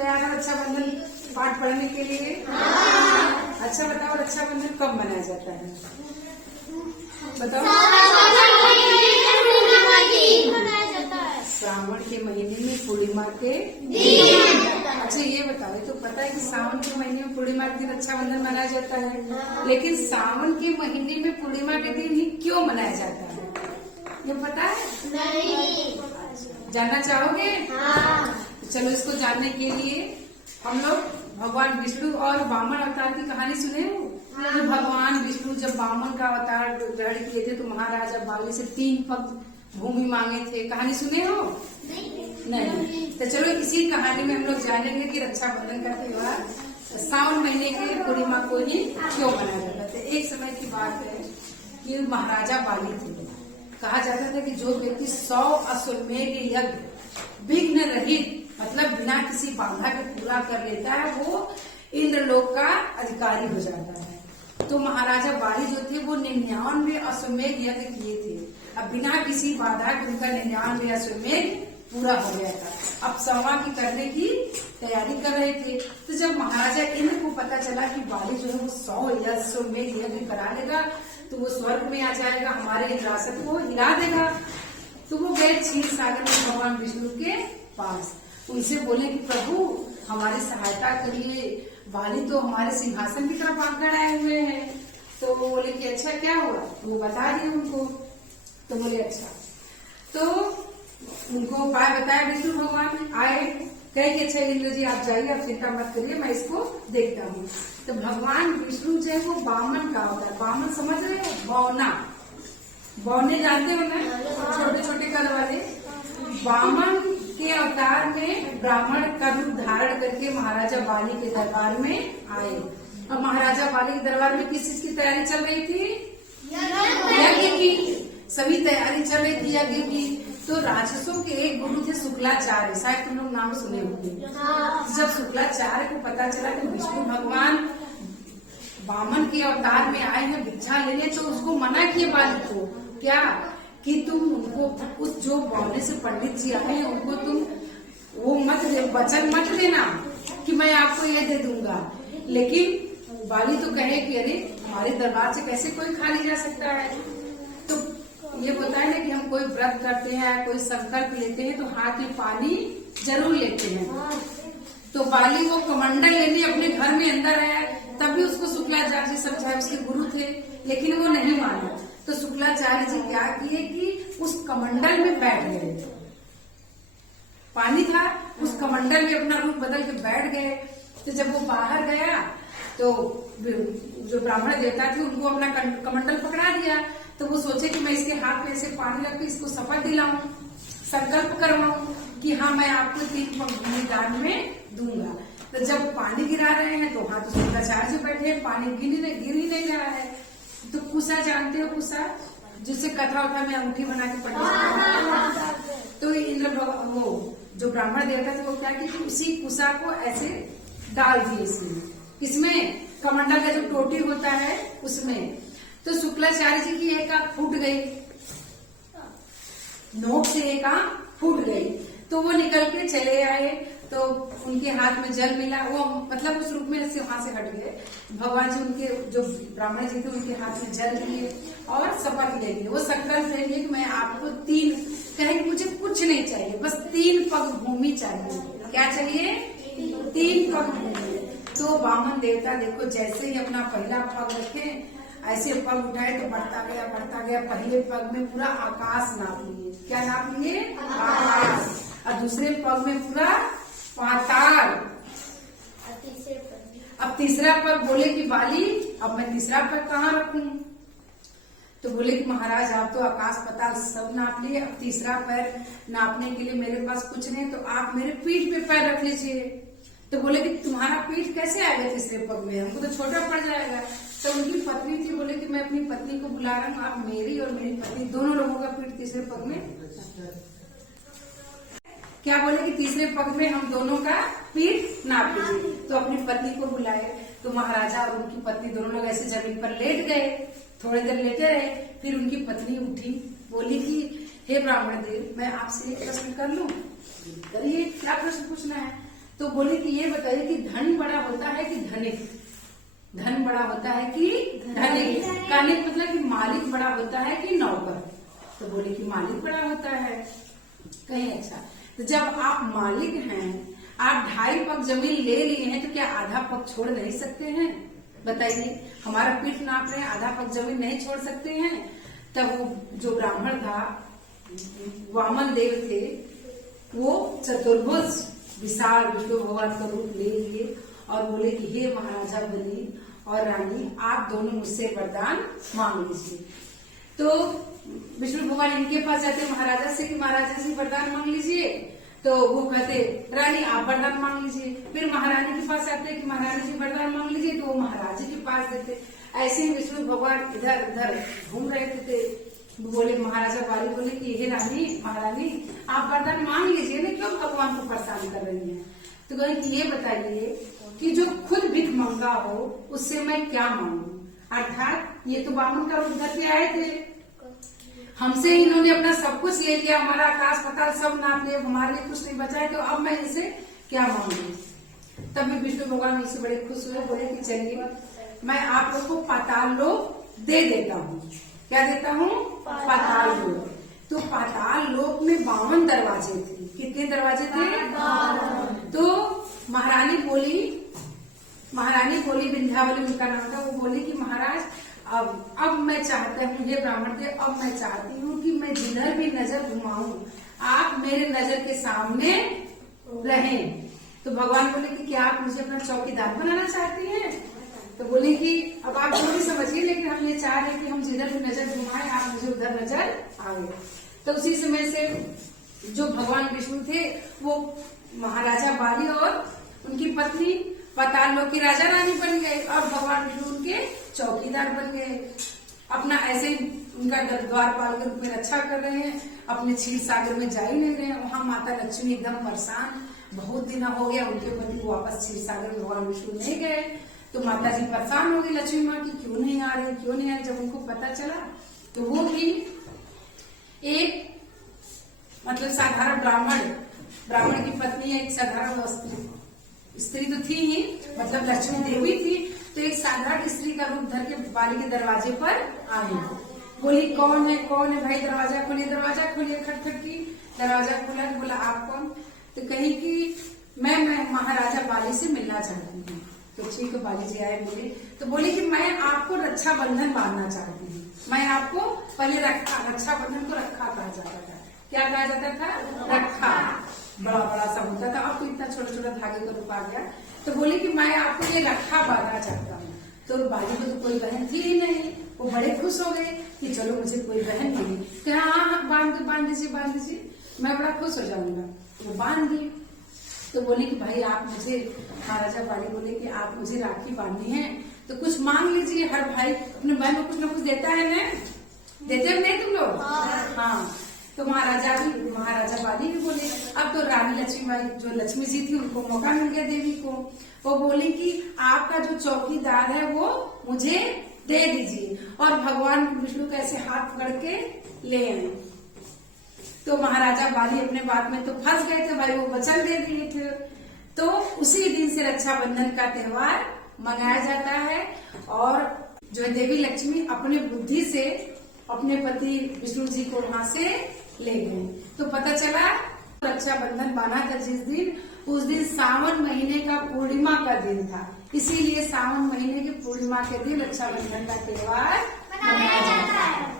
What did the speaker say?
तैयार हो रक्षाबंधन पाठ पढ़ने के लिए? अच्छा बताओ, रक्षाबंधन कब मनाया जाता है? बताओ। श्रावण के महीने में पूर्णिमा के दिन। अच्छा ये बताओ, ये तो पता है कि सावन के महीने में पूर्णिमा के दिन रक्षाबंधन मनाया जाता है, लेकिन सावन के महीने में पूर्णिमा के दिन ही क्यों मनाया जाता है, ये पता है? नहीं। जानना चाहोगे? हाँ। चलो इसको जानने के लिए हम लोग भगवान विष्णु और वामन अवतार की कहानी सुने हो? तो भगवान विष्णु जब वामन का अवतार ग्रहण किए थे तो महाराजा बाली से 3 पग भूमि मांगे थे, कहानी सुने हो? नहीं। तो चलो इसी कहानी में हम लोग जानेंगे कि रक्षाबंधन का त्योहार सावन महीने के पूर्णिमा को ही क्यों मनाया जाता था। एक समय की बात है कि महाराजा बाली थे। कहा जाता था कि जो व्यक्ति 100 अश्वमेध यज्ञ विघ्न रहित, मतलब बिना किसी बाधा के पूरा कर लेता है, वो इंद्रलोक का अधिकारी हो जाता है। तो महाराजा बाली जो थे वो 99 अश्वमेध यज्ञ किए थे। अब बिना किसी बाधा के उनका 99 अश्वमेध पूरा हो गया था। अब 100वां की करने की तैयारी कर रहे थे। तो जब महाराजा इंद्र को पता चला कि बाली जो है वो 100 अश्वमेध यज्ञ करा लेगा तो वो स्वर्ग में आ जाएगा, हमारे इंद्रासन को हिला देगा, तो वो गए क्षीर सागर में भगवान विष्णु के पास। उनसे बोले कि प्रभु हमारी सहायता करिए, बाली तो हमारे सिंहासन की तरफ आकर आए हुए हैं। तो वो बोले कि अच्छा क्या हुआ, वो बता दिए उनको। तो बोले अच्छा, तो उनको उपाय बताया विष्णु भगवान आए, कहे कि अच्छा इंद्र जी आप जाइए, आप चिंता मत करिए, मैं इसको देखता हूँ। तो भगवान विष्णु जो है वो वामन का होता है। वामन समझ रहे हो? बौना, बौने जानते हो ना, छोटे छोटे कद वाले। वामन के अवतार में ब्राह्मण का रूप धारण करके महाराजा बाली के दरबार में आए। और महाराजा बाली के दरबार में किस चीज की तैयारी चल रही थी? यज्ञ की। सभी तैयारी चल रही थी यज्ञ की। तो राक्षसों के एक गुरु थे शुक्लाचार्य, शायद तुम लोग नाम सुने होंगे। जब शुक्लाचार्य को पता चला कि विष्णु भगवान वामन के अवतार में आए हैं भिक्षा लेने, तो उसको मना किए बाली को, क्या कि तुम उनको उस जो बौने से पंडित जी आए हैं उनको तुम वो मत वचन मत देना कि मैं आपको ये दे दूंगा। लेकिन बाली तो कहे कि अरे हमारे दरबार से कैसे कोई खाली जा सकता है। तो ये होता है ना कि हम कोई व्रत करते हैं, कोई संकल्प लेते हैं तो हाथ में पानी जरूर लेते हैं। तो बाली वो कमंडल लेने अपने घर में अंदर आया, तभी उसको शुक्लाचार्य जी समझाए, उसके गुरु थे, लेकिन वो नहीं माना। तो शुक्लाचार्य जी क्या किए कि उस कमंडल में बैठ गए। पानी था, उस कमंडल में अपना रूप बदल के बैठ गए। तो जब वो बाहर गया तो जो ब्राह्मण देवता थे उनको अपना कमंडल पकड़ा दिया। तो वो सोचे कि मैं इसके हाथ में ऐसे पानी रख के इसको शपथ दिलाऊं, संकल्प करवाऊं कि हाँ मैं आपको 3 भूमि दान में दूंगा। तो जब पानी गिरा रहे हैं तो वहां तो शुक्लाचार्य जी बैठे, पानी गिर ही नहीं रहा है। तो कुसा जानते हो? कुसा जिससे कथरा उठा में अंगूठी बना के पढ़ा। तो इंद्र वो जो ब्राह्मण देवता थे वो क्या कि उसी कुसा को ऐसे डाल दिए इसमें कमंडल का जो टोटी होता है उसमें। तो शुक्लाचार्य जी की एक आंख फूट गई, नोक से एक आंख फूट गई। तो वो निकल के चले आए, तो उनके हाथ में जल मिला, वो मतलब उस रूप में से वहां से हट गए। भगवान जी उनके जो ब्राह्मण जी थे उनके हाथ में जल लिए और शपथ ले लिए। वो संकल्प ले लिए कि मैं आपको 3 कहे कि मुझे कुछ नहीं चाहिए, बस 3 पग भूमि चाहिए। क्या चाहिए? 3 पग भूमि। तो वामन देवता देखो जैसे ही अपना पहला पग रखे, ऐसे पग उठाए तो बढ़ता गया। पहले पग में पूरा आकाश नाप लिए। क्या नाप लिए? आकाश। और दूसरे पग में पूरा पाताल। अब तीसरा पग बोले कि बाली अब मैं तीसरा पग कहाँ रखूं? तो बोले कि महाराज आप तो आकाश पाताल सब नाप लिए, अब तीसरा पैर नापने के लिए मेरे पास कुछ नहीं, तो आप मेरे पीठ पे पैर रख लीजिए। तो बोले कि तुम्हारा पीठ कैसे आएगा तीसरे पग में, हमको तो छोटा पड़ जाएगा। तो उनकी पत्नी थी, बोले कि मैं अपनी पत्नी को बुला रहा हूँ, आप मेरी और मेरी पत्नी दोनों लोगों का पीठ तीसरे पग में। क्या बोले कि तीसरे पग में हम दोनों का पीठ नाप लीजिए। तो अपनी पत्नी को बुलाए, तो महाराजा और उनकी पत्नी दोनों लोग ऐसे जमीन पर लेट गए। थोड़ी देर लेटे रहे, फिर उनकी पत्नी उठी, बोली कि हे ब्राह्मण देव, मैं आपसे एक प्रश्न कर लूं? करिए, क्या प्रश्न पूछना है? तो बोले कि ये बताइए कि धन बड़ा होता है कि धनिक? धन बड़ा होता है कि धनिक? कानिक मतलब कि मालिक बड़ा होता है कि नौकर? तो बोले कि मालिक बड़ा होता है। कहीं अच्छा, तो जब आप मालिक हैं, आप 2.5 पग जमीन ले लिए हैं, तो क्या आधा पग छोड़ नहीं सकते हैं? बताइए, हमारा पीठ नाप रहे हैं, आधा पग जमीन नहीं छोड़ सकते हैं? तब वो जो ब्राह्मण था, वामन देव थे, वो चतुर्भुज विशाल विष्णु भगवान का रूप ले लिए और बोले कि हे महाराजा बलि और रानी, आप दोनों मुझसे वरदान मांग लीजिए। तो विष्णु भगवान इनके पास जाते महाराजा से कि महाराजा से वरदान मांग लीजिए। तो वो कहते रानी आप वरदान मांग लीजिए। फिर महारानी के पास आते कि महारानी जी वरदान मांग लीजिए, तो वो महाराज के पास देते। ऐसे ही विष्णु भगवान इधर उधर घूम रहे थे। बोले महाराजा बाली बोले कि हे रानी महारानी आप वरदान मांग लीजिए ना, क्यों भगवान को परेशान कर रही हैं? तो कहे कि ये बताइए कि जो खुद भिख मंगा हो उससे मैं क्या मांगू? अर्थात ये तो बामन का रूप धर के आए थे, हमसे इन्होंने अपना सब कुछ ले लिया, हमारा आकाश पताल सब नाप लिया, हमारे लिए कुछ नहीं बचा है, तो अब मैं इनसे क्या मांगू? तब भी विष्णु भगवान इससे बड़े खुश हुए, बोले कि चलिए मैं आप लोग को पाताल लोक दे देता हूँ। क्या देता हूँ? पाताल लोक। तो पाताल लोक में 52 दरवाजे थे। कितने दरवाजे थे? तो महारानी बोली विंध्यावली उनका नाम था, वो बोली कि महाराज अब मैं चाहता हूँ, हे ब्राह्मण देव, अब मैं चाहती हूँ कि मैं जिधर भी नजर घुमाऊं आप मेरे नजर के सामने रहें। तो भगवान बोले कि क्या आप मुझे अपना चौकीदार बनाना चाहती हैं? तो बोले कि अब आप जो भी समझिए, लेकिन हम ये चाह रहे हैं कि हम जिधर भी नजर घुमाएं आप मुझे उधर नजर आए। तो उसी समय से जो भगवान विष्णु थे वो महाराजा बाली और उनकी पत्नी पाताल लोक की राजा रानी बन गए और भगवान विष्णु उनके चौकीदार बन गए। अपना ऐसे ही उनका द्वारपाल के रूप में रक्षा कर रहे हैं, अपने क्षीर सागर में जा ही नहीं रहे। वहां माता लक्ष्मी एकदम परेशान, बहुत दिन हो गया उनके पति वापस क्षीर सागर में भगवान विष्णु नहीं गए। तो माता जी परेशान हो गई लक्ष्मी माँ की, क्यों नहीं आ रही, क्यों नहीं आ रही। जब उनको पता चला तो वो भी एक मतलब साधारण ब्राह्मण की पत्नी, एक साधारण स्त्री तो थी ही, मतलब लक्ष्मी देवी थी, तो एक साधारण स्त्री का रूप धर के बाली के दरवाजे पर आई। बोली कौन है भाई, दरवाजा खोलिए, खटखट की। दरवाजा खोला, बोला आप कौन? तो कही कि मैं महाराजा बाली से मिलना चाहती हूँ। तो ठीक है, बाली जी आए बोले, तो बोली कि मैं आपको रक्षा बंधन बांधना चाहती हूँ। मैं आपको पहले रक्षा बंधन को रखा कहा जाता था। क्या कहा जाता था? रखा, बड़ा सा होता था, अब तो इतना छोटा छोटा धागे का रूप आ गया। तो बोली कि मैं आपको ये रखा बांधना चाहता हूँ। तो बाली को तो कोई बहन थी ही नहीं, वो बड़े खुश हो गए कि चलो मुझे कोई बहन मिली। तो हाँ बांध दीजिए, मैं बड़ा खुश हो जाऊंगा। वो बांध दी। तो बोले कि भाई आप मुझे, महाराजा बाली बोले कि आप मुझे राखी बांधनी है तो कुछ मांग लीजिए। हर भाई अपने बहन को कुछ ना कुछ देता है ना, देते हो नहीं तुम लोग? हाँ। तो महाराजा बाली भी बोले, अब तो रानी लक्ष्मीबाई जो लक्ष्मी जी थी उनको मौका मिल गया देवी को। वो बोली कि आपका जो चौकीदार है वो मुझे दे दीजिए। और भगवान विष्णु का ऐसे हाथ पकड़ के ले आए। तो महाराजा बाली अपने बात में तो फंस गए थे भाई, वो वचन दे दिए थे। तो उसी दिन से रक्षाबंधन का त्योहार मनाया जाता है। और जो देवी लक्ष्मी अपने बुद्धि से अपने पति विष्णु जी को वहां से ले गए। तो पता चला रक्षाबंधन बांधा था जिस दिन, उस दिन सावन महीने का पूर्णिमा का दिन था। इसीलिए सावन महीने की पूर्णिमा के दिन रक्षाबंधन का त्योहार मनाया जाता है।